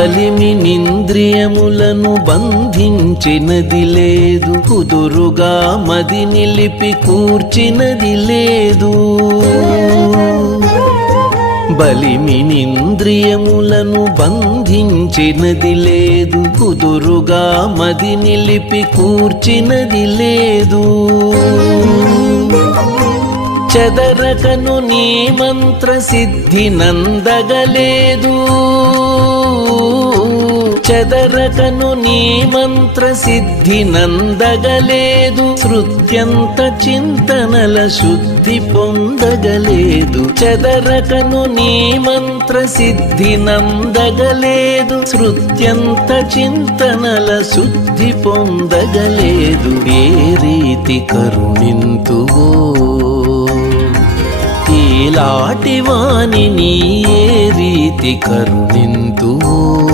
బలిమినింద్రియములను బంధించినది లేదు, కుదురుగా మది నిలిపి కూర్చినది లేదు. బలిమినింద్రియములను బంధించినది లేదు, కుదురుగా మది నిలిపి కూర్చినది లేదు. చెదరకను నీ మంత్ర సిద్ధి నందగలేదు, చెదరకను నీ మంత్ర సిద్ధి నందగలేదు. శృత్యంత చింతనల శుద్ధి పొందగలేదు, చెదరకను నీ మంత్ర సిద్ధి నందగలేదు. శృత్యంత చింతనల శుద్ధి పొందగలేదు. ఏ రీతి కరుణింతువో ఈలాటి వాణిని, ఏ రీతి కరుణింతువో.